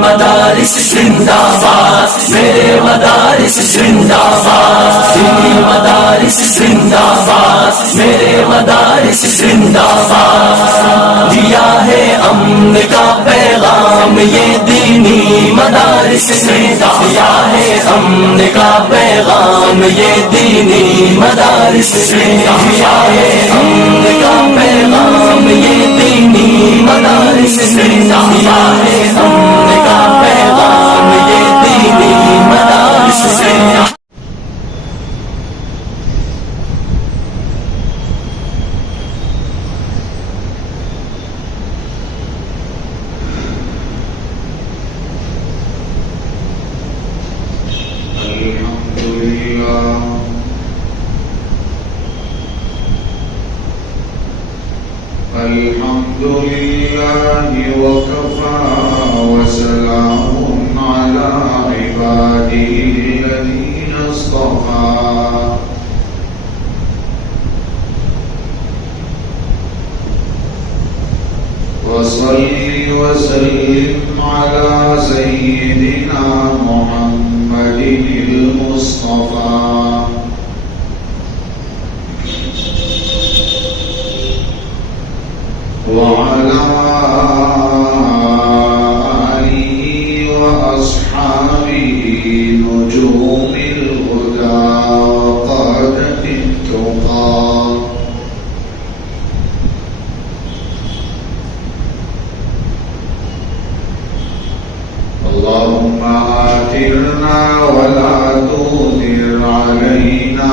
مدارس زندہ باد، میرے مدارس زندہ باد، دینی مدارس زندہ باد، میرے مدارس زندہ باد، دیا ہے امن کا پیغام یہ دینی مدارس نے، دیا ہے امن کا پیغام یہ دینی مدارس نے، دیا ہے امن کا پیغام یہ دینی مدارس نے، دیا ہے امن کا پیغام یہ دینی مدارس نے۔ الحمد لله وكفى وسلام على عباده الذين اصطفى وصل وسلم على سيدنا محمد المصطفى وعلى آله وأصحابه نجوم الهدى وقادة التقى اللهم آثرنا ولا تؤثر علينا،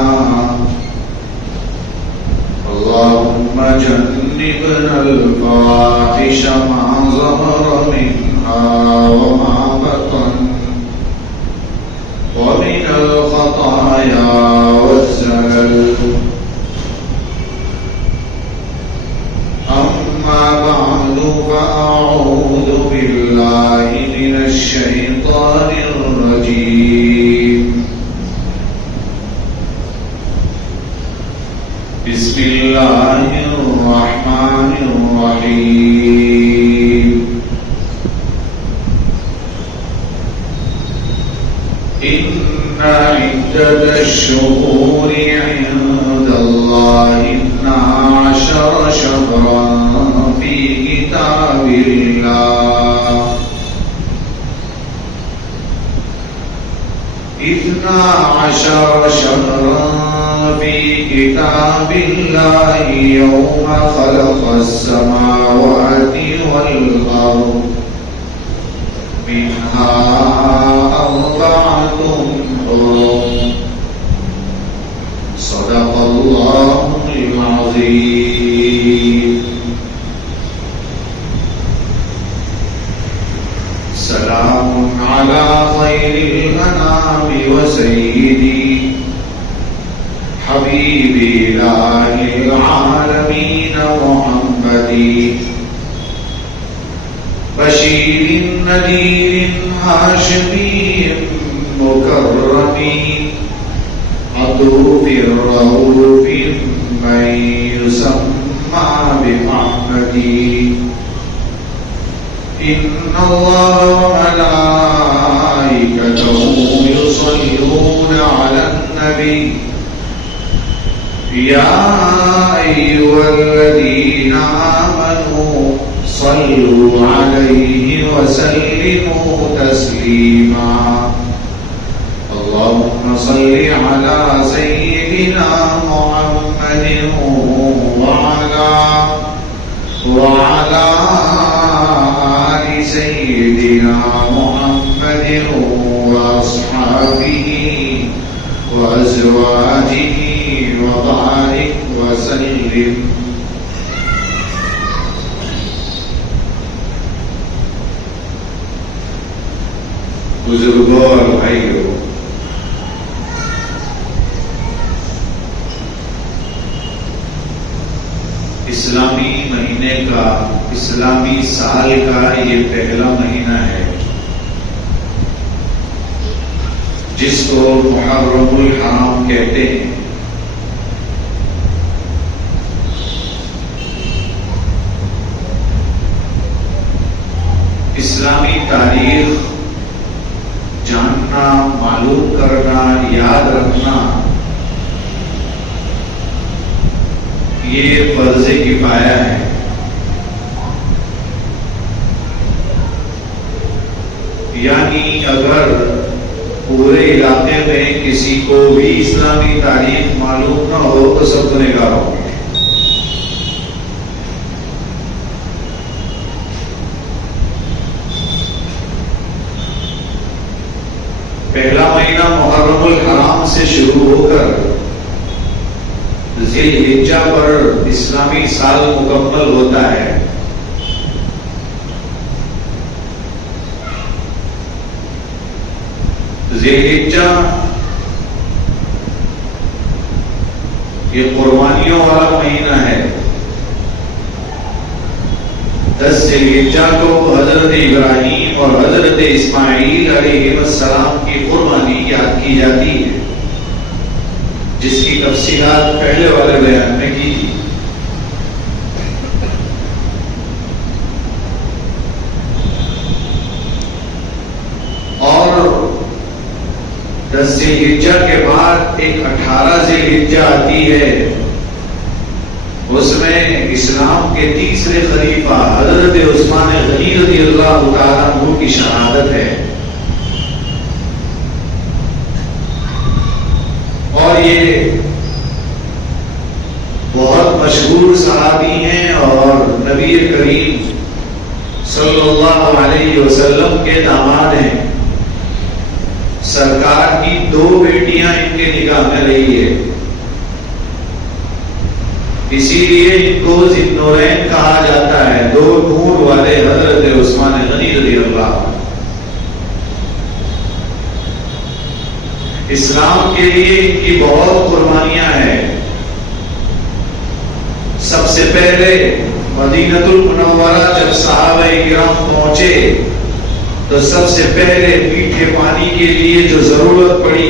اللهم جنبنا الفواحش ما ظهر منها وما بطن، ومن الخطايا والزلل. أما بعد فأعوذ بالله من الشيطان الرجيم. بسم الله الرحمن الرحيم. إن عدة الشهور عند الله 12 شهرا في كتاب الله، 12 شهرا في كتاب الله يوم خلق السماوات والأرض، منها 4 حرم. صدق الله العظيم. سلام على خير الأنام وسيدي حبيب إله العالمين محمد، بشير نذير هاشمي مكرم، عطوف رؤوف من يسمى بمحمدي. إن الله وملائكته يصلون على النبي، يا أيها الذين آمنوا صلوا عليه وسلموا تسليما. اللهم صل على سيدنا محمد وعلى آل سيدنا محمد وأصحابه وأزواجه وبارك وسلم. بزرگوں اور بھائیوں، اسلامی مہینے کا، اسلامی سال کا یہ پہلا مہینہ ہے جس کو محرم الحرام کہتے ہیں. اسلامی تاریخ جاننا، معلوم کرنا، یاد رکھنا یہ فرض کفایہ ہے۔ یعنی اگر پورے علاقے میں کسی کو بھی اسلامی تاریخ معلوم نہ ہو تو سب گنہگار ہوں گے۔ پہلا مہینہ محرم الحرام سے شروع ہو کر ذی الحجہ پر اسلامی سال مکمل ہوتا ہے۔ ذی الحجہ یہ قربانیوں والا مہینہ ہے۔ 10 ذی الحجہ کو حضرت ابراہیم اور حضرت اسماعیل علیہ السلام کی قربانی یاد کی جاتی ہے، جس کی تفصیلات پہلے والے بیان میں کی تھی۔ اور 10 ذی الحجہ کے بعد ایک 18 ذی الحجہ آتی ہے، اس میں اسلام کے تیسرے خلیفہ حضرت عثمان غنی رضی اللہ تعالیٰ عنہ کی شہادت ہے۔ اور یہ بہت مشہور صحابی ہیں اور نبی کریم صلی اللہ علیہ وسلم کے داماد ہیں۔ سرکار کی 2 بیٹیاں ان کے نکاح میں رہی ہے، اسی لیے ان کو ذی النورین کہا جاتا ہے، 2 نور والے حضرت عثمان غنی رضی اللہ عنہ۔ اسلام کے لیے ان کی بہت قربانیاں ہیں۔ سب سے پہلے مدینہ المنورہ جب صحابہ کرام پہنچے تو سب سے پہلے میٹھے پانی کے لیے جو ضرورت پڑی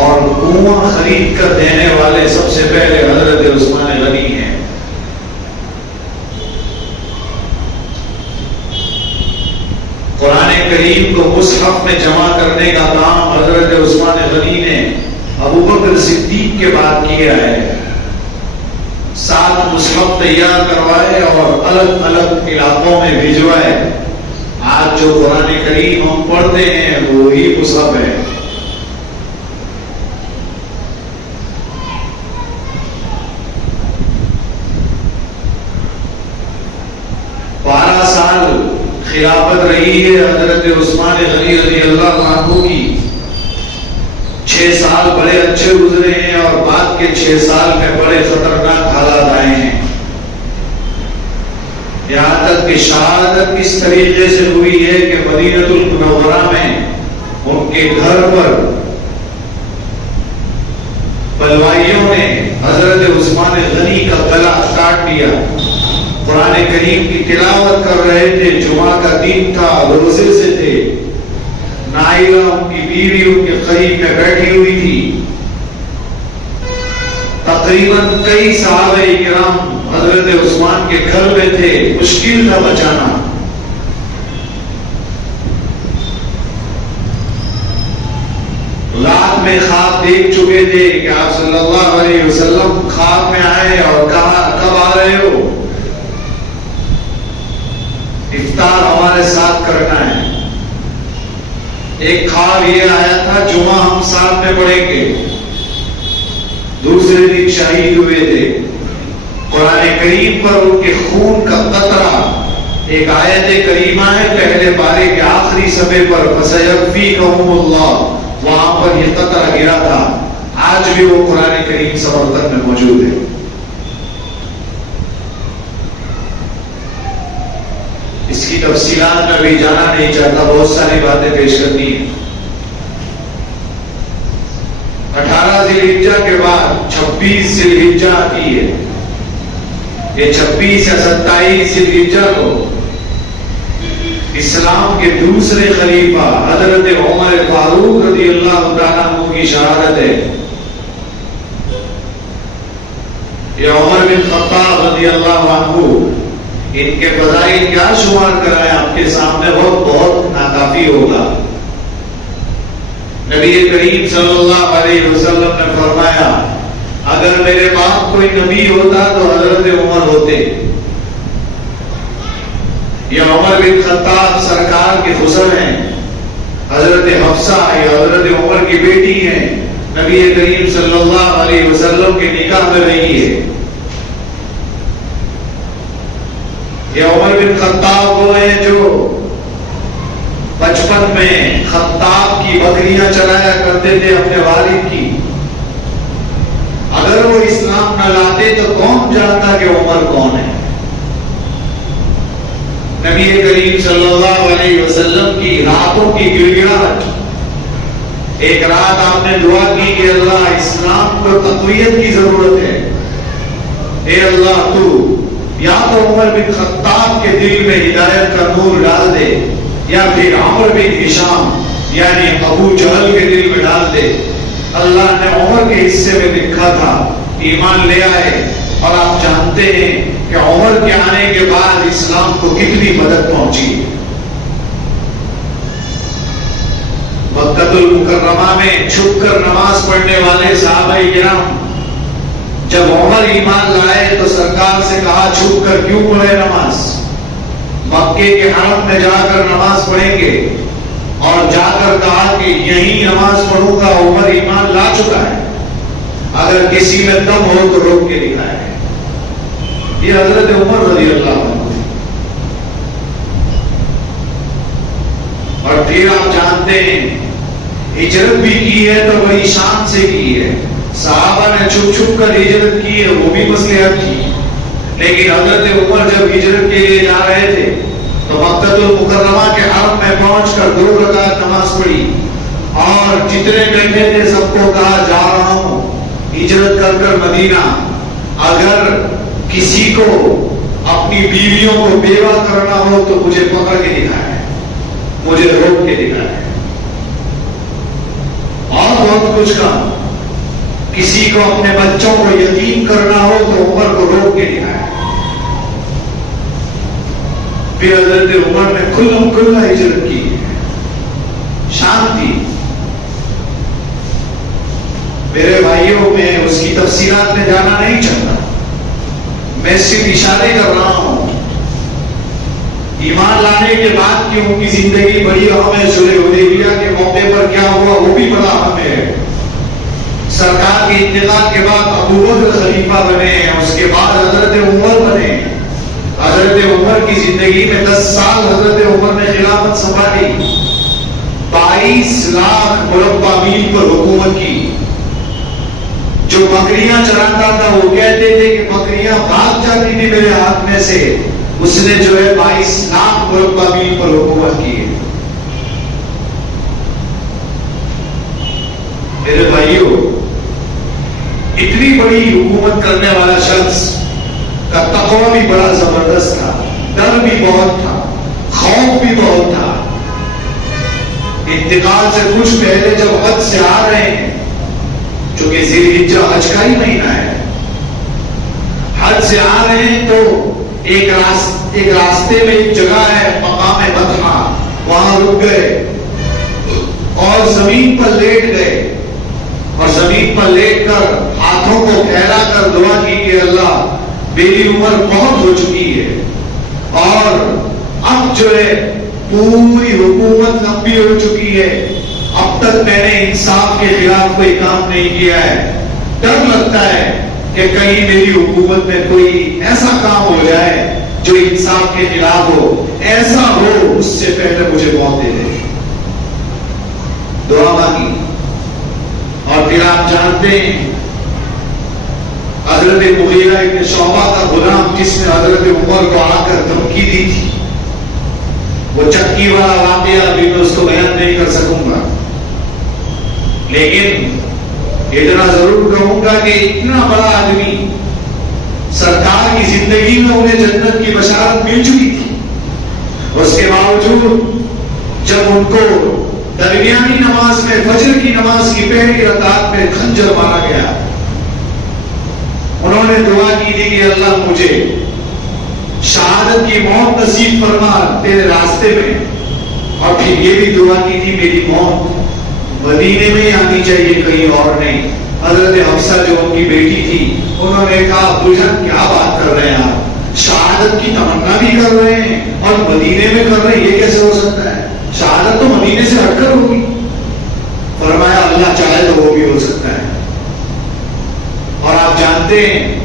اور کنواں خرید کر دینے والے سب سے پہلے حضرت عثمان غنی ہیں۔ قرآن کریم کو مصحف میں جمع کرنے کا کام حضرت عثمان غنی نے ابو بکر صدیق کے بعد کیا ہے۔ 7 مصحف تیار کروائے اور الگ الگ علاقوں میں بھجوائے۔ آج جو قرآن کریم ہم پڑھتے ہیں وہی مصحف ہے۔ خلافت رہی ہے حضرت عثمان غنی رضی اللہ عنہ کی۔ 6 سال بڑے اچھے گزرے ہیں اور بعد کے 6 سال میں بڑے خطرناک حالات آئے ہیں۔ یہاں تک کہ شہادت اس طریقے سے ہوئی ہے کہ مدینہ المنورہ میں ان کے گھر پر بلوائیوں نے حضرت عثمان غنی کا گلا کاٹ دیا۔ قرآن کریم کی تلاوت کر رہے تھے، جمعہ کا دن تھا، روزے سے تھے۔ نائلہ ان کی بیوی ان کے قریب میں بیٹھی ہوئی تھی۔ تقریباً کئی صحابہ کرام حضرت عثمان کے گھر میں تھے، مشکل تھا بچانا۔ رات میں خواب دیکھ چکے تھے کہ آپ صلی اللہ علیہ وسلم خواب میں آئے اور کہا کب آ رہے ہو؟ افطار ہمارے ساتھ کرنا ہے۔ ایک خواب یہ آیا تھا جمعہ ہم ساتھ میں پڑھیں گے۔ دوسرے دن شہید ہوئے تھے۔ قرآن کریم پر ان کے خون کا قطرہ ایک آیت کریمہ ہے پہلے پارے کے آخری صفحے پر، فَسَيَكْفِيكَهُمُ اللَّهُ، وہاں پر یہ قطرہ گرا تھا۔ آج بھی وہ قرآن کریم سمرقند میں موجود ہے۔ اس کی تفصیلات میں بھی جانا نہیں چاہتا، بہت ساری باتیں پیش کرنی ہیں۔ 18 ذی الحجہ کے بعد 26 ذی الحجہ آتی ہے۔ یہ 26 یا 27 ذی الحجہ کو اسلام کے دوسرے خلیفہ حضرت عمر فاروق رضی اللہ تعالیٰ عنہ کی شہادت ہے۔ یہ عمر بن خطاب رضی اللہ عنہ ان کے فضائل کیا شمار کرائیں آپ کے سامنے، وقت بہت ناکافی ہوگا۔ نبی کریم صلی اللہ علیہ وسلم نے فرمایا اگر میرے باپ کوئی نبی ہوتا تو حضرت عمر ہوتے۔ یہ عمر بن خطاب سرکار کے خسر ہیں، حضرت حفصہ یہ حضرت عمر کی بیٹی ہیں، نبی کریم صلی اللہ علیہ وسلم کے نکاح میں رہی ہے۔ یہ عمر بن خطاب وہ ہیں جو بچپن میں خطاب کی بکریاں چلایا کرتے تھے اپنے والد کی۔ اگر وہ اسلام نہ لاتے تو کون جانتا کہ عمر کون ہے؟ نبی کریم صلی اللہ علیہ وسلم کی راتوں کی گڑگڑاہٹ، ایک رات آپ نے دعا کی کہ اللہ اسلام کو تقویت کی ضرورت ہے، اے اللہ تو یا تو عمر بن خطاب کے دل میں ہدایت کا نور ڈال دے یا پھر عمر بن ہشام یعنی ابو جہل کے دل میں ڈال دے۔ اللہ نے عمر کے حصے میں لکھا تھا ایمان لے آئے، اور آپ جانتے ہیں کہ عمر کے آنے کے بعد اسلام کو کتنی مدد پہنچی۔ مکہ المکرمہ میں چھپ کر نماز پڑھنے والے صحابہ کرام جب عمر ایمان لائے تو سرکار سے کہا چھپ کر کیوں پڑھے نماز، مکے کے حرم میں جا کر نماز پڑھیں گے، اور جا کر کہا کہ یہی نماز پڑھوں گا، عمر ایمان لا چکا ہے، اگر کسی میں دم ہو تو روک کے دکھائے۔ یہ حضرت عمر رضی اللہ عنہ۔ اور پھر آپ جانتے ہیں ہجرت بھی کی ہے تو بڑی شان سے کی ہے، صحابہ نے چھپ چھپ کر ہجرت کی ہے، وہ بھی مصلحت کی، لیکن حضرت عمر جب ہجرت کے لیے جا رہے تھے تو مکہ المکرمہ کے حرم میں پہنچ کر 2 رکعت نماز پڑھی، اور جتنے بیٹھے تھے سب کو کہا جا رہا ہوں ہجرت کر کر مدینہ، اگر کسی کو اپنی بیویوں کو بیوہ کرنا ہو تو مجھے پکڑ کے دکھائے، مجھے روک کے دکھائے۔ اور بہت کچھ کہا، کسی کو اپنے بچوں کو یتیم کرنا ہو تو عمر کو روک کے دکھائے۔ پھر حضرت عمر نے کھلم کھلا ہجرت کی، شانتی۔ میرے بھائیوں میں اس کی تفصیلات میں جانا نہیں چاہتا، میں صرف اشارے کر رہا ہوں۔ ایمان لانے کے بعد کی ان کی زندگی بڑی اہم ہے، صلح حدیبیہ کے موقع پر کیا ہوا وہ بھی بڑا اہم ہے۔ سرکار کے انتقال کے بعد ابو بکر خلیفہ بنے، اس کے بعد حضرت عمر بنے۔ حضرت عمر کی زندگی میں 10 سال حضرت عمر نے خلافت سنبھالی، 22 لاکھ مربع میل پر حکومت کی۔ جو بکریاں چراتا تھا وہ کہتے تھے کہ بکریاں بھاگ جاتی تھی میرے ہاتھ میں سے، اس نے جو ہے 22 لاکھ مربع میل پر حکومت کی۔ میرے بھائیوں، اتنی بڑی حکومت کرنے والا شخص کا تقوی بھی بڑا زبردست تھا، ڈر بھی بہت تھا، خوف بھی بہت تھا۔ انتقال سے کچھ پہلے جب حج سے آ رہے ہیں، چونکہ ذی الحجہ حج کا ہی مہینہ ہے، حج سے آ رہے ہیں تو ایک راستے میں ایک جگہ ہے مقام بطحہ، وہاں رک گئے اور زمین پر لیٹ گئے، اور زمین پر لیٹ کر ہاتھوں کو پھیلا کر دعا کی کہ اللہ میری عمر بہت ہو چکی ہے، اور اب جو ہے پوری حکومت لمبی ہو چکی ہے، اب تک میں نے انصاف کے خلاف کوئی کام نہیں کیا ہے، ڈر لگتا ہے کہ کہیں میری حکومت میں کوئی ایسا کام ہو جائے جو انصاف کے خلاف ہو، ایسا ہو اس سے پہلے مجھے موت دے دے۔ دعا مانگی، اور پھر آپ جانتے ہیں حضرت مغیرہ ابن شعبہ کا غلام جس نے حضرت عمر کو آ کر دھمکی دی تھی، وہ چکی والا واقعہ ابھی میں اس کو بیان نہیں کر سکوں گا، لیکن اتنا ضرور کہوں گا کہ اتنا بڑا آدمی، سرکار کی زندگی میں انہیں جنت کی بشارت مل چکی تھی، اس کے باوجود جب ان کو درمیانی نماز میں فجر کی نماز کی پہلی رکعت میں خنجر مارا گیا، انہوں نے دعا کی تھی کہ اللہ مجھے شہادت کی موت نصیب فرما تیرے راستے میں. اور پھر یہ بھی دعا کی تھی میری موت مدینے میں ہی آنی چاہیے, کہیں اور نہیں. حضرت حفصہ جو ان کی بیٹی تھی, انہوں نے کہا ابو جان کیا بات کر رہے ہیں آپ, شہادت کی تمنا بھی کر رہے ہیں اور مدینے میں کر رہے ہیں, یہ کیسے ہو سکتا ہے؟ شہادت تو مدینے سے ہٹ کر ہوگی. فرمایا اللہ چاہے تو وہ بھی ہو سکتا ہے. اور آپ جانتے ہیں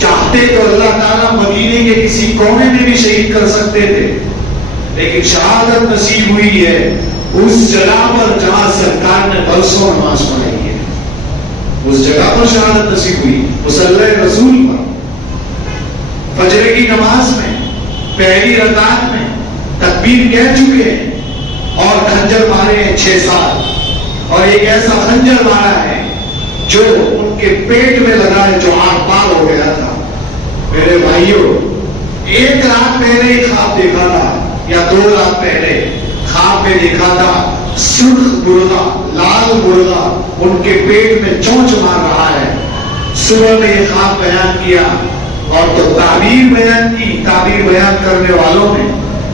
چاہتے تو اللہ تعالیٰ مدینے کے کسی کونے میں بھی شہید کر سکتے تھے, لیکن شہادت نصیب ہوئی ہے اس جگہ پر جہاں سرکار نے برسوں نماز پڑھائی ہے. اس جگہ پر شہادت نصیب ہوئی, مصلی رسول پر, فجر کی نماز میں پہلی رکعت میں تکبیر کہہ چکے ہیں اور خنجر مارے ہیں 6-7, اور ایک ایسا خنجر مارا ہے جو ان کے پیٹ میں لگا ہے, جو آر پار ہو گیا تھا. میرے بھائیوں, ایک رات پہلے ہی خواب دیکھا تھا یا 2 رات پہلے خواب میں دیکھا تھا, سرخ مرغا, لال مرغا ان کے پیٹ میں چونچ مار رہا ہے. صبح میں یہ خواب بیان کیا اور تو تعبیر بیان کی. تعبیر بیان کرنے والوں نے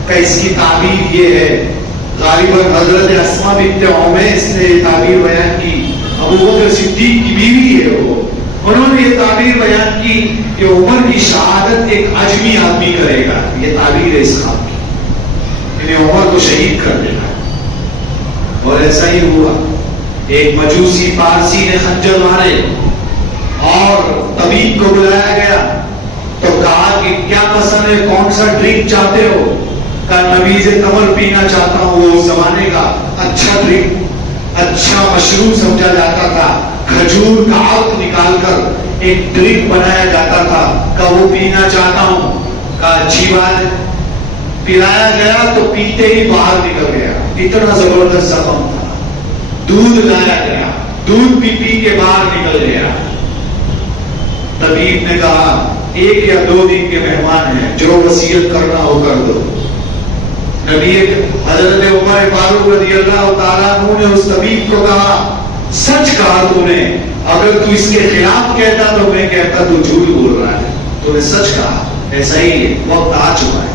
کہ اس کی تعبیر یہ ہے, غالباً حضرت اسماء بنت عمیس نے یہ تعبیر بیان کی, ابو بکر صدیق کی بیوی ہے وہ, انہوں نے یہ تعبیر بیان کی کہ عمر کی شہادت ایک عجمی آدمی کرے گا. یہ تعبیر ہے اس خواب کی, انہیں عمر کو شہید کر دینا. اور ایسا ہی ہوا. ایک مجوسی پارسی نے خنجر مارے اور طبیب کو بلایا گیا تو کہا کہ کیا پسند ہے, کون سا ڈرنک چاہتے ہو؟ کہا نبیذ تمر پینا چاہتا ہوں. وہ زمانے کا اچھا ڈرنک, اچھا مشروب سمجھا جاتا تھا. کھجور کا عرق نکال کر ایک ڈرنک بنایا جاتا تھا. کہا وہ پینا چاہتا ہوں. کہا اچھی بات ہے. پلایا گیا تو پیتے ہی باہر نکل گیا. اتنا زبردست زخم تھا. دودھ لایا گیا, دودھ بھی پی کے باہر نکل گیا. طبیب نے کہا 1 یا 2 دن کے مہمان ہیں, جو وصیت کرنا ہو کر دو. نبی حضرت عمر فاروق رضی اللہ تعالیٰ عنہ نے اس طبیب کو کہا سچ کہا تو نے, اگر تو اس کے خلاف کہتا تو میں کہتا تو جھوٹ بول رہا ہے. تو نے سچ کہا, ایسا ہی ہے, وقت آ چکا ہے.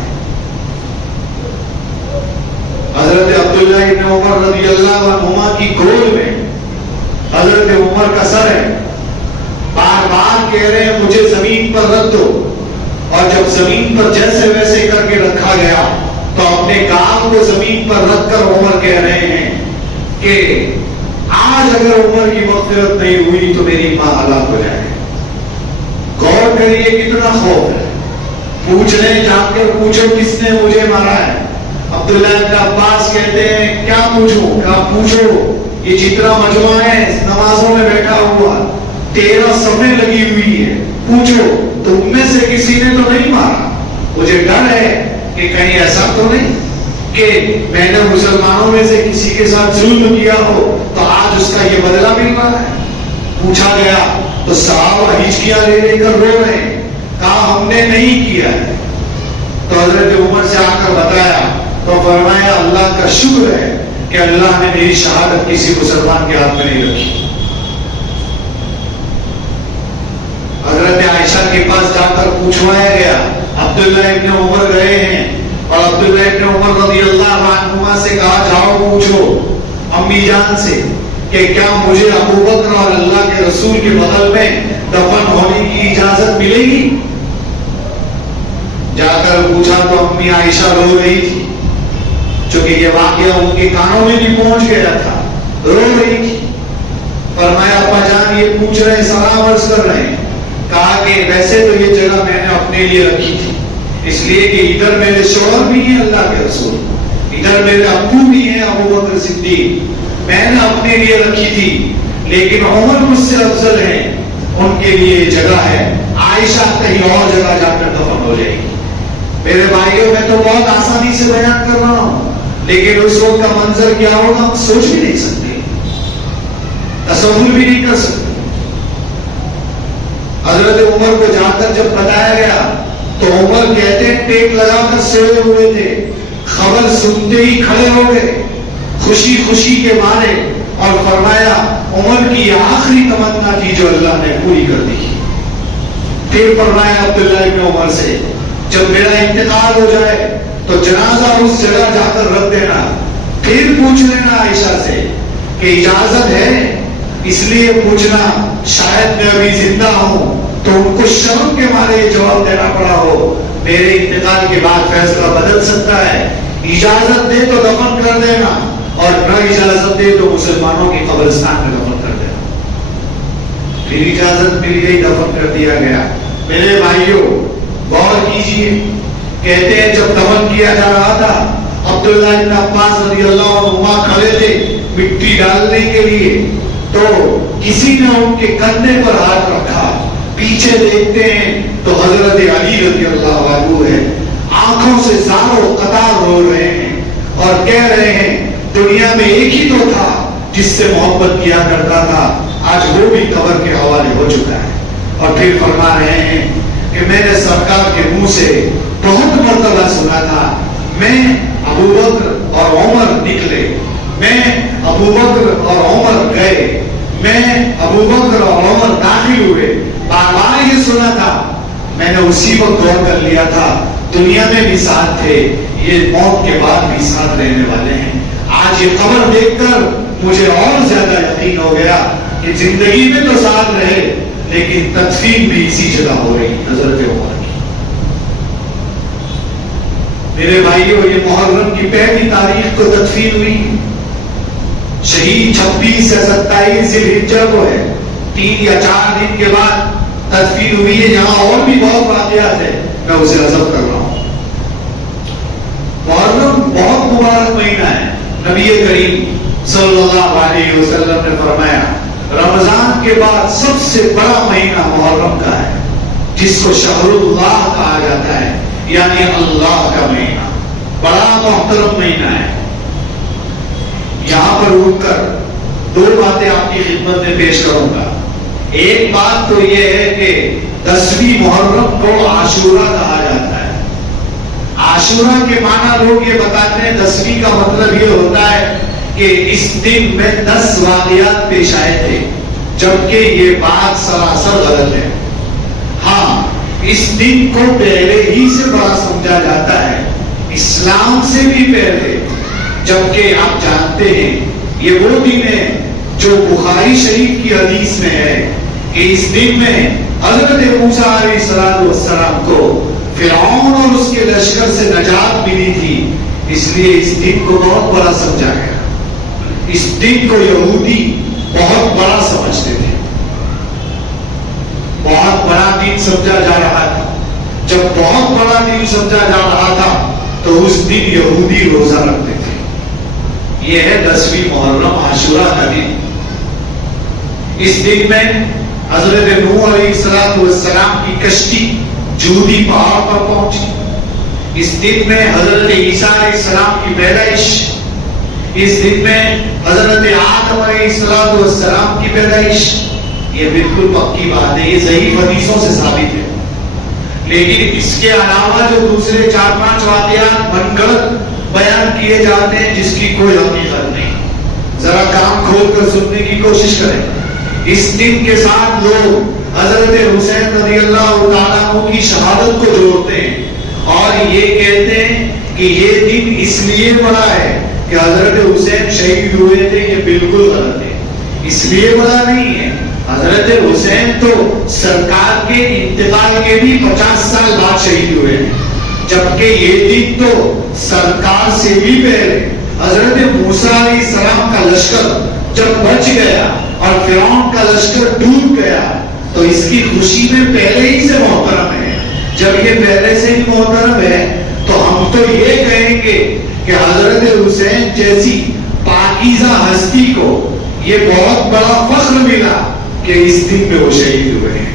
حضرت عبداللہ ابن عمر رضی اللہ عنہما کی گود میں حضرت عمر کا سر ہے. بار بار کہہ رہے ہیں مجھے زمین پر رکھ دو, اور جب زمین پر جیسے ویسے کر کے رکھا گیا تو اپنے کام کو زمین پر رکھ کر عمر کہہ رہے ہیں کہ آج اگر عمر کی مغفرت نہیں ہوئی تو میری ماں ہلاک ہو جائے. غور کریے کتنا خوف ہے. پوچھ لیں, جا کر پوچھو کس نے مجھے مارا ہے. عبداللہ ابن عباس کہتے ہیں کیا پوچھوں؟ کہا پوچھو, یہ جتنا مجمع ہے نمازوں میں بیٹھا ہوا 13 صفیں لگی ہوئی ہے, پوچھو تم میں سے کسی نے تو نہیں مارا. مجھے ڈر ہے کہ کہیں ایسا تو نہیں کہ میں نے مسلمانوں میں سے کسی کے ساتھ ظلم کیا ہو تو آج اس کا یہ بدلہ مل رہا ہے. پوچھا گیا تو صحابہ ہچکیاں لے لے کر رو رہے ہیں. کہا ہم نے نہیں کیا ہے. تو حضرت عمر سے آ کر بتایا تو فرمایا اللہ کا شکر ہے کہ اللہ نے میری شہادت کسی مسلمان کے ہاتھ میں نہیں رکھی. حضرت عائشہ کے پاس جا کر پوچھوایا گیا. عبداللہ ابن عمر گئے ہیں اور عبداللہ ابن عمر رضی اللہ عنہما سے کہا جاؤ پوچھو امی جان سے کہ کیا مجھے ابو بکر اور اللہ کے رسول کے بغل میں دفن ہونے کی اجازت ملے گی. جا کر پوچھا تو امی عائشہ رو رہی تھی, چونکہ یہ واقعہ ان کے کانوں میں بھی پہنچ گیا تھا, رو رہی تھی. فرمایا ابا جان یہ پوچھ رہے, سلام عرض کر رہے ہیں. کہا کہ ویسے تو یہ جگہ میں نے اپنے لیے رکھی تھی, اس لیے کہ ادھر میرے شوہر بھی ہیں اللہ کے رسول, ادھر میرے ابو بھی ہیں ابو بکر صدیق, میں نے اپنے لیے رکھی تھی. لیکن عمر مجھ سے افضل ہیں, ان کے لیے جگہ ہے. عائشہ کہیں اور جگہ جا کر دفن ہو جائے گی. میرے بھائیوں میں تو بہت آسانی سے بیان کر رہا ہوں, لیکن اس وقت کا منظر کیا ہوگا ہم سوچ بھی نہیں سکتے, تصور بھی نہیں کر سکتے. حضرت عمر کو جا کر جب بتایا گیا تو عمر کہتے ہیں ٹیک لگا کر سوئے ہوئے تھے, خبر سنتے ہی کھڑے ہو گئے خوشی خوشی کے مارے, اور فرمایا عمر کی آخری تمنا تھی جو اللہ نے پوری کر دی. پھر فرمایا عبداللہ ابن عمر سے جب میرا انتقال ہو جائے تو جنازہ اس جگہ جا کر رکھ دینا، پھر پوچھ لینا عائشہ سے کہ اجازت ہے، اس لیے پوچھنا شاید میں ابھی زندہ ہوں تو ان کو شرم کے مارے یہ جواب دینا پڑا ہو، میرے انتقال کے بعد فیصلہ بدل سکتا ہے، اجازت دے تو دفن کر دینا اور نہ اجازت دے تو مسلمانوں کی قبرستان میں دفن کر دینا۔ پھر اجازت مل گئی، دفن کر دیا گیا۔ میرے بھائیوں غور کیجیے، کہتے ہیں جب دفن کیا جا رہا تھا عبداللہ بن عباس رضی اللہ عنہما کھڑے تھے مٹی ڈالنے کے لیے، تو کسی نے ان کے کندھے پر ہاتھ رکھا، پیچھے دیکھتے ہیں تو حضرت علی رضی اللہ عنہ ہے، آنکھوں سے زاروں قطار رو رہے ہیں اور کہہ رہے ہیں دنیا میں ایک ہی تو تھا جس سے محبت کیا کرتا تھا، آج وہ بھی قبر کے حوالے ہو چکا ہے۔ اور پھر فرما رہے ہیں کہ میں نے سرکار کے منہ سے بہت مرتبہ سنا تھا، میں ابوبکر اور عمر نکلے، میں ابوبکر اور عمر گئے، میں ابوبکر اور عمر داخل ہوئے، بار بار یہ سنا تھا، میں نے اسی وقت غور کر لیا تھا دنیا میں بھی ساتھ تھے، یہ موت کے بعد بھی ساتھ رہنے والے ہیں۔ آج یہ خبر دیکھ کر مجھے اور زیادہ یقین ہو گیا کہ زندگی میں تو ساتھ رہے لیکن تدفین بھی اسی جگہ ہو رہی حضرت عمر کی۔ میرے بھائیوں یہ محرم کی پہلی تاریخ کو تدفین ہوئی، شہید 26 یا 27 ذی الحجہ کو ہے، 3 یا 4 دن کے بعد تدفین ہوئی ہے۔ یہاں اور بھی بہت واقعات ہیں، میں اسے عزم کر رہا ہوں۔ محرم بہت مبارک مہینہ ہے، نبی کریم صلی اللہ علیہ وسلم نے فرمایا رمضان کے بعد سب سے بڑا مہینہ محرم کا ہے، جس کو شہر اللہ کہا جاتا ہے، یعنی اللہ کا مہینہ، بڑا محترم مہینہ ہے۔ یہاں پر رک کر 2 باتیں آپ کی خدمت میں پیش کروں گا۔ ایک بات تو یہ ہے کہ 10ویں محرم کو عاشورہ کہا جاتا ہے۔ عاشورہ کے معنی لوگ یہ بتاتے ہیں 10ویں کا مطلب یہ ہوتا ہے کہ اس دن میں 10 واقعات پیش آئے تھے، جبکہ یہ بات سراسر غلط ہے۔ ہاں، اس دن کو پہلے ہی سے بڑا سمجھا جاتا ہے، اسلام سے بھی پہلے، جبکہ آپ جانتے ہیں یہ وہ دن ہے جو بخاری شریف کی حدیث میں ہے کہ اس دن میں حضرت موسیٰ علیہ السلام کو فرعون اور اس کے لشکر سے نجات ملی تھی، اس لیے اس دن کو بہت بڑا سمجھا گیا۔ اس دن کو یہودی بہت بڑا سمجھتے تھے، بہت بڑا دن سمجھا جا رہا تھا۔ جب بہت بڑا دن سمجھا جا رہا تھا تو اس دن یہودی روزہ رکھتے تھے۔ یہ ہے 10ویں محرم عاشورہ کا دن۔ اس دن میں حضرت نوح علیہ السلام کی کشتی جودی پہاڑ پر پہنچی۔ اس دن میں حضرت عیسیٰ علیہ السلام کی پیدائش، اس دن میں حضرت آدم علیہ السلام کی پیدائش، یہ بالکل پکی بات ہے، یہ صحیح حدیثوں سے ثابت ہے۔ لیکن اس کے علاوہ جو دوسرے 4-5 واقعات من گڑت بیان کیے جاتے ہیں جس کی کوئی حقیقت نہیں، ذرا کام کھول کر سننے کی کوشش کریں۔ اس دن کے ساتھ لوگ حضرت حسین رضی اللہ تعالیٰ عنہ کی شہادت کو جوڑتے ہیں اور یہ کہتے ہیں کہ یہ دن اس لیے بڑا ہے کہ حضرت حسین شہید ہوئے تھے، یہ بالکل غلط ہے، اس لیے بڑا نہیں ہے۔ حضرت حسین تو سرکار کے انتقال کے بھی 50 سال بعد شہید ہوئے ہیں، جبکہ یہ دن تو سرکار سے بھی پہلے حضرت موسیٰ علیہ السلام کا لشکر جب بچ گیا اور فرعون کا لشکر ڈوب گیا تو اس کی خوشی میں پہلے ہی سے محترم ہے۔ جب یہ پہلے سے ہی محترم ہے تو ہم تو یہ کہیں گے کہ حضرت حسین جیسی پاکیزہ ہستی کو یہ بہت بڑا فخر ملا کہ اس دن میں وہ شہید ہوئے ہیں۔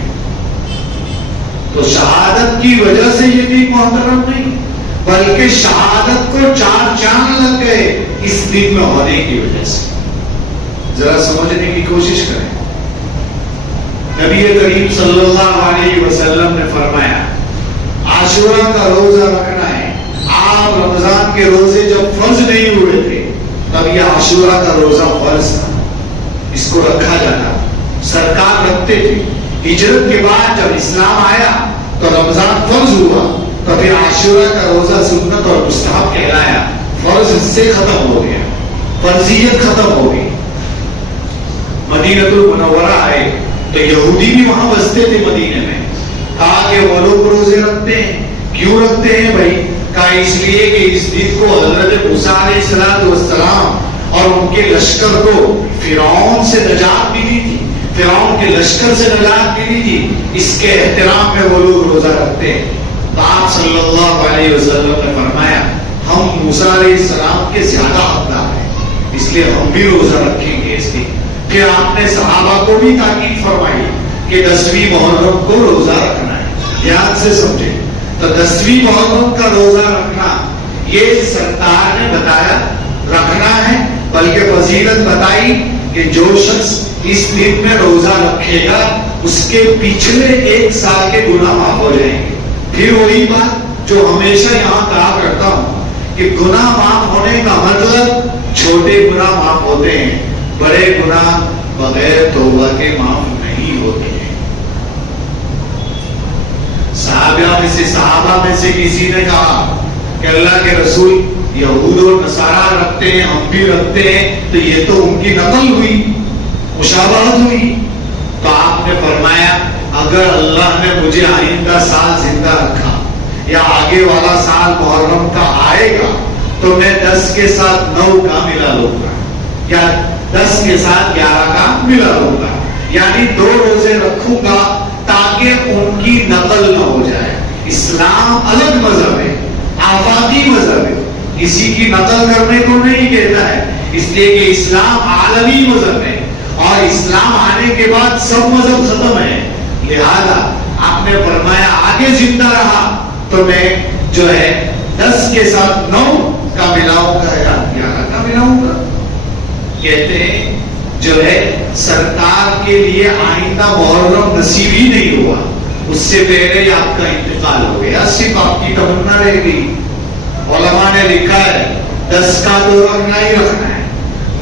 تو شہادت کی وجہ سے یہ دن محترم نہیں، بلکہ شہادت کو 4 چاند لگ گئے اس دن میں ہونے کی وجہ سے۔ ذرا سمجھنے کی کوشش کریں۔ نبی کریم صلی اللہ علیہ وسلم نے فرمایا عاشورہ کا روزہ رکھنا ہے۔ آپ رمضان کے روزے جب فرض نہیں ہوئے تھے تب یہ عاشورہ کا روزہ فرض تھا، اس کو رکھا جاتا، سرکار رکھتے تھے۔ ہجرت کے بعد جب اسلام آیا تو رمضان فرض ہوا تو پھر عاشورہ کا روزہ سنت اور مستحب کہلایا، فرض سے ختم ہو گیا، فرضیت ختم ہو گئی۔ مدینہ المنورہ آئے تو یہودی بھی وہاں بستے تھے مدینے میں، کہا کہ وہ لوگ روزے رکھتے ہیں، کیوں رکھتے ہیں بھائی؟ کہا اس لیے کہ اس دن کو حضرت موسیٰ علیہ السلام اور ان کے لشکر کو فرعون سے نجات ملی تھی، فرعون کے لشکر سے نجات ملی تھی، اس کے احترام میں وہ لوگ روزہ رکھتے ہیں۔ تو آپ صلی اللہ علیہ وسلم نے فرمایا ہم موسیٰ علیہ السلام کے زیادہ حقدار ہیں، اس لیے ہم بھی روزہ رکھیں گے اس دن۔ پھر آپ نے صحابہ کو بھی تاکید فرمائی کہ 10ویں محرم کو روزہ رکھنا ہے، دھیان سے سمجھے۔ تو 10ویں محرم کا روزہ رکھنا یہ سرکار نے بتایا رکھنا ہے، بلکہ فضیلت بتائی کہ جو شخص اس دن میں روزہ رکھے گا اس کے پچھلے 1 سال کے گناہ معاف ہو جائیں گے۔ پھر وہی بات جو ہمیشہ یہاں کہا کرتا ہوں کہ گناہ معاف ہونے کا مطلب چھوٹے گناہ معاف ہوتے ہیں، بڑے گناہ بغیر توبہ کے معاف نہیں ہوتے ہیں۔ صحابہ میں سے کسی نے کہا کہ اللہ کے رسول یہود و نصارہ رکھتے ہیں، ہم بھی رکھتے ہیں، تو یہ تو ان کی نقل ہوئی، مشابہت ہوئی۔ تو آپ نے فرمایا اگر اللہ نے مجھے آئندہ سال زندہ رکھا یا آگے والا سال محرم کا آئے گا تو میں 10 کے ساتھ 9 کا ملا لوں گا، یا 10 کے ساتھ 11 کا ملا لوں گا، یعنی 2 روزے رکھوں گا تاکہ ان کی نقل نہ ہو جائے۔ اسلام الگ مذہب ہے، آفاقی مذہب ہے، کسی کی نقل کرنے کو نہیں کہتا ہے، اس لیے کہ اسلام عالمی مذہب ہے اور اسلام آنے کے بعد سب مذہب ختم ہے۔ لہذا آپ نے فرمایا آگے زندہ رہا تو میں جو ہے 10 کے ساتھ 9 کا ملاؤں گا یا 11 کا ملاؤں گا۔ کہتے ہیں جو ہے سرکار کے لیے آئندہ محرم نصیب ہی نہیں ہوا، اس سے پہلے آپ کا انتقال ہو گیا، صرف آپ کی تمنا رہ گئی۔ علماء نے لکھا ہے 10 کا تو رکھنا ہی رکھنا ہے،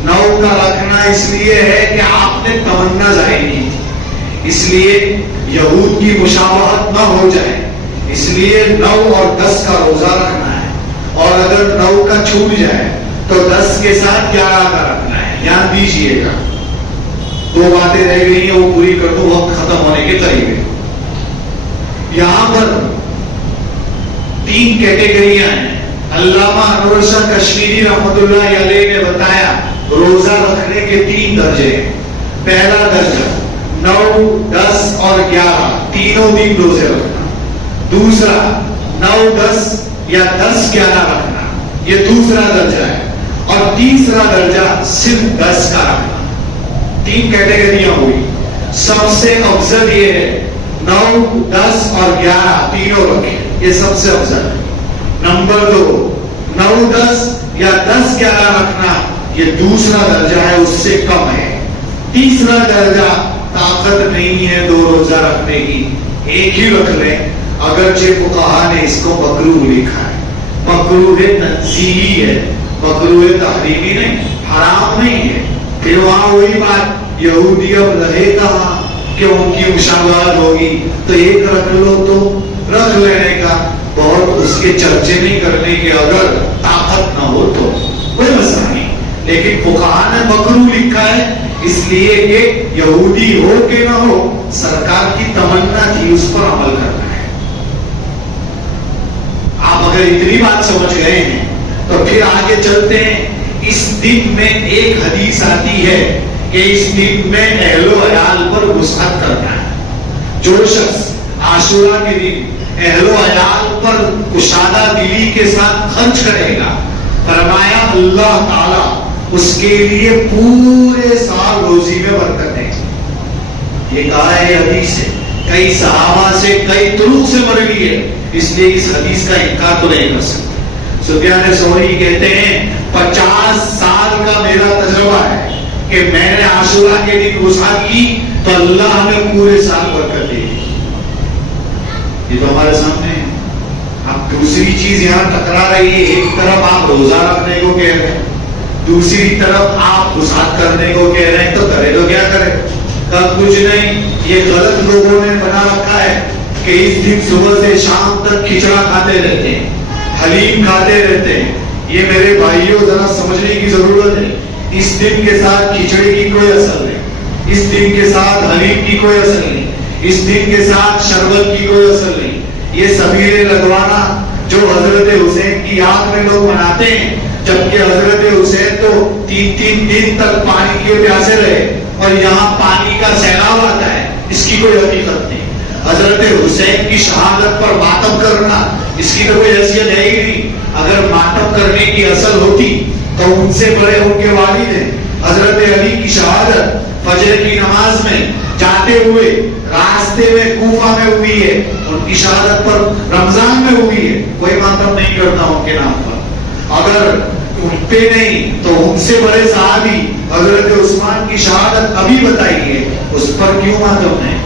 9 کا رکھنا اس لیے ہے کہ آپ نے تمنا ظاہر کی تھی، اس لیے یہود کی مشابہت نہ ہو جائے، اس لیے 9 اور 10 کا روزہ رکھنا ہے، اور اگر 9 کا چھوٹ جائے تو 10 کے ساتھ 11 کا رکھنا ہے۔ یاد دیجیے گا 2 باتیں رہ گئی ہیں، وہ پوری کر دو، وقت ختم ہونے کے قریب ہے۔ یہاں پر 3 کیٹیگریاں ہیں۔ علامہ انور شاہ کشمیری رحمۃ اللہ علیہ نے بتایا روزہ رکھنے کے 3 درجے ہیں۔ پہلا درجہ 9، 10 اور 11 تینوں دن روزے رکھنا، دوسرا 9، 10 یا 10، 11 رکھنا، یہ دوسرا درجہ ہے، اور تیسرا درجہ صرف 10 کا رکھنا۔ 3 کیٹیگریاں ہوئی۔ سب سے افضل یہ ہے 9، 10 اور 11 تینوں رکھیں، یہ سب سے افضل ہے۔ نمبر 2 9، 10 یا 10، 11 رکھنا یہ دوسرا درجہ ہے، اس سے کم ہے۔ تیسرا درجہ طاقت نہیں ہے 2 روزہ رکھنے کی، ایک ہی رکھ لیں، اگرچہ فقہا نے اس کو مکروہ لکھا ہے، مکروہ تنزیہی ہے، مکروہ تحریمی نہیں، حرام نہیں ہے۔ پھر وہاں وہی بات یہودی اب رہے کہاں کہ ان کی مشابہت ہوگی، تو ایک رکھ لو تو رکھ لینے کا، بہت اس کے چرچے نہیں کرنے کے، اگر طاقت نہ ہو تو کوئی مسئلہ نہیں۔ لیکن فقہا نے مکروہ لکھا ہے اس لیے کہ یہودی ہو کہ نہ ہو سرکار کی تمنا تھی، اس پر عمل کرنا ہے۔ آپ اگر اتنی بات سمجھ گئے ہیں تو پھر آگے چلتے ہیں۔ اس دن میں ایک حدیث آتی ہے کہ اس دن میں اہل و عیال پر وسعت کرنا ہے۔ جو شخص عاشورہ کے دن اہل و عیال پر کشادہ دلی کے ساتھ خرچ کرے گا، فرمایا اللہ تعالی اس کے لیے پورے سال روزی میں برکت ہے۔ یہ کہا ہے حدیث ہے، کئی صحابہ سے کئی طرق سے مروی ہے، اس لیے اس حدیث کا انکار تو نہیں کر سکتے۔ سفیان ثوری کہتے ہیں 50 سال کا میرا تجربہ ہے کہ میں نے عاشورہ کے دن وسعت کی تو اللہ نے پورے سال برکت دی۔ یہ تو ہمارے سامنے ہے۔ اب دوسری چیز یہاں ٹکرا رہی ہے، ایک طرف آپ روزہ رکھنے کو کہہ رہے ہیں، دوسری طرف آپ وسعت کرنے کو کہہ رہے ہیں، تو کرے تو کیا کرے؟ کب کچھ نہیں، یہ غلط لوگوں نے بنا رکھا ہے کہ اس دن صبح سے شام تک کھچڑا کھاتے رہتے ہیں, حلیم کھاتے رہتے ہیں. یہ میرے بھائیوں ذرا سمجھنے کی ضرورت ہے. اس دن کے ساتھ کھچڑی کی کوئی اثر نہیں, اس دن کے ساتھ حلیم کی کوئی اثر نہیں, اس دن کے ساتھ شربت کی کوئی اثر نہیں. یہ سبیلے لگوانا جو حضرت حسین کی یاد میں لوگ مناتے ہیں, جبکہ حضرت حسین تو 3 دن تک پانی کے پیاسے رہے اور یہاں پانی کا سیلاب آتا ہے, اس کی کوئی حقیقت نہیں. حضرت حسین کی شہادت پر ماتم کرنا اس کی تو کوئی حیثیت ہے ہی نہیں. اگر ماتم کرنے کی اصل ہوتی تو ان سے بڑے ان کے والد ہیں. حضرت علی کی شہادت فجر کی نماز میں جاتے ہوئے راستے میں کوفہ میں ہوئی ہے, ان کی شہادت پر رمضان میں ہوئی ہے. کوئی ماتم نہیں کرتا ان کے نام پر. اگر اٹھتے نہیں تو ان سے بڑے صحابی حضرت عثمان کی شہادت ابھی بتائی ہے, اس پر کیوں ماتم ہے؟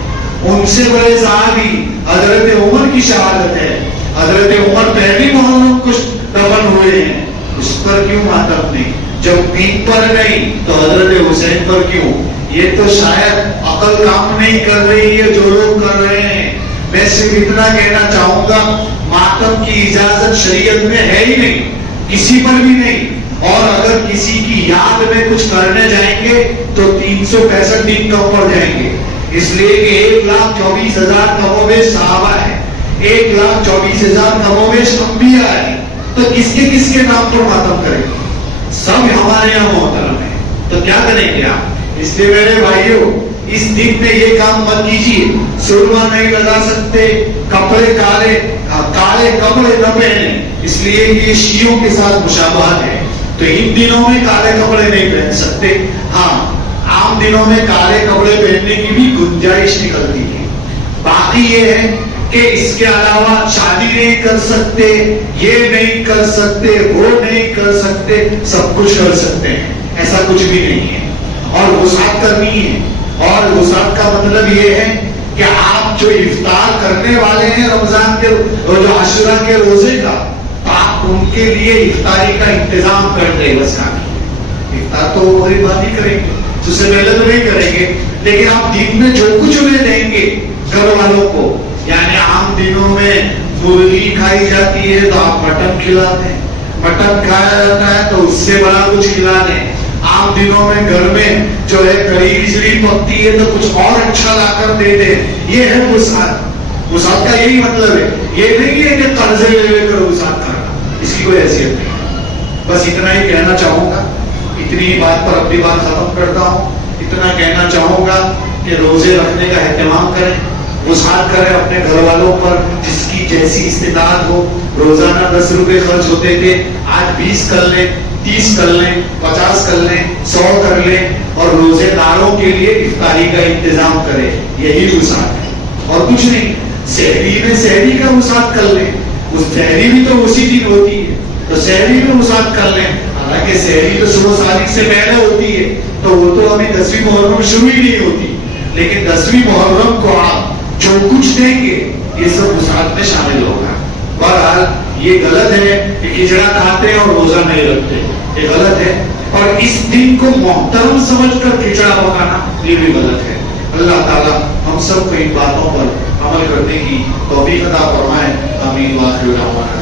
ان سے بڑے صحابی حضرت عمر کی شہادت ہے, حضرت عمر پہلی محرم کو دفن ہوئے ہیں, اس پر کیوں ماتم نہیں؟ جب ان پر نہیں تو حضرت حسین پر کیوں؟ یہ تو شاید عقل کام نہیں کر رہی ہے جو لوگ کر رہے ہیں. میں صرف اتنا کہنا چاہوں گا, ماتم کی اجازت شریعت میں ہے ہی نہیں, کسی پر بھی نہیں. اور اگر کسی کی یاد میں کچھ کرنے جائیں گے تو 365 دن کم پڑ جائیں گے. اس لیے کہ 1,24,000 کم و بیش صحابہ ہے, 1,24,000 کم و بیش انبیاء ہے, تو کس کے نام پر ماتم کریں گے؟ سب ہمارے یہاں محترم ہے, تو کیا کریں گے آپ؟ اس لیے میرے بھائیوں, اس دن میں یہ کام مت کیجیے. سرما نہیں لگا سکتے, کپڑے کالے کپڑے نہ پہنے, اس لیے یہ شیعوں کے ساتھ مشابہت ہے. تو ان دنوں میں کالے کپڑے نہیں پہن سکتے. ہاں, عام دنوں میں کالے کپڑے پہننے کی بھی گنجائش نکلتی ہے. باقی یہ ہے کہ اس کے علاوہ شادی نہیں کر سکتے, یہ نہیں کر سکتے, وہ نہیں کر سکتے, سب کچھ کر سکتے ہیں, ایسا کچھ بھی نہیں ہے. اور وسعت کرنی ہے, اور وسعت کا مطلب یہ ہے کہ آپ جو افطار کرنے والے ہیں رمضان کے اور جو عاشورہ کے روزے کا, آپ ان کے لیے افطاری کا انتظام کر دیں. بس افطار تو وہ بڑی بات ہی کریں گے, اس سے پہلے تو نہیں کریں گے, لیکن آپ دن میں جو کچھ انہیں دیں گے گھر والوں کو, یعنی عام دنوں میں مرغی کھائی جاتی ہے تو آپ مٹن کھلاتے ہیں, مٹن کھایا جاتا ہے تو اس سے بڑا کچھ کھلا دیں. عام دنوں میں گھر میں جو ہے کڑی کھچڑی پکتی ہے تو کچھ اور اچھا لا کر دے دیں. یہ ہے وسعت. وسعت کا یہی مطلب ہے, یہ نہیں ہے کہ قرضے لے کر وسعت کرنا, اس کی کوئی حیثیت نہیں. بس اتنا ہی کہنا چاہوں گا, اتنی بات پر اپنی بات ختم کرتا ہوں. اتنا کہنا چاہوں گا کہ روزے رکھنے کا اہتمام کریں, وسعت کریں اپنے گھر والوں پر, جس کی جیسی استطاعت ہو. روزانہ 10 روپے خرچ ہوتے تھے, آج 20 کر لیں, 30 کر لیں, 50 کر لیں, 100 کر لیں, اور روزے داروں کے لیے افطاری کا انتظام کریں. یہی وسعت ہے اور کچھ نہیں. سحری میں سحری کا وسعت کر لیں, اس سحری بھی تو اسی دن ہوتی ہے, تو سحری میں وسعت کر لیں. حالانکہ سحری تو صبح صادق سے پہلے ہوتی ہے, تو وہ تو ابھی 10ویں محرم شروع ہی نہیں ہوتی, لیکن 10ویں محرم کو آپ جو کچھ دیں گے یہ سب وسعت میں شامل ہوگا. بہرحال یہ غلط ہے کہ کھچڑا کھاتے ہیں اور روزہ نہیں رکھتے, یہ غلط ہے. اور اس دن کو محترم سمجھ کر کھچڑا پکانا یہ بھی غلط ہے. اللہ تعالیٰ ہم سب کو ان باتوں پر عمل کرنے کی توفیق عطا فرمائے. آمین. وآخر دعوانا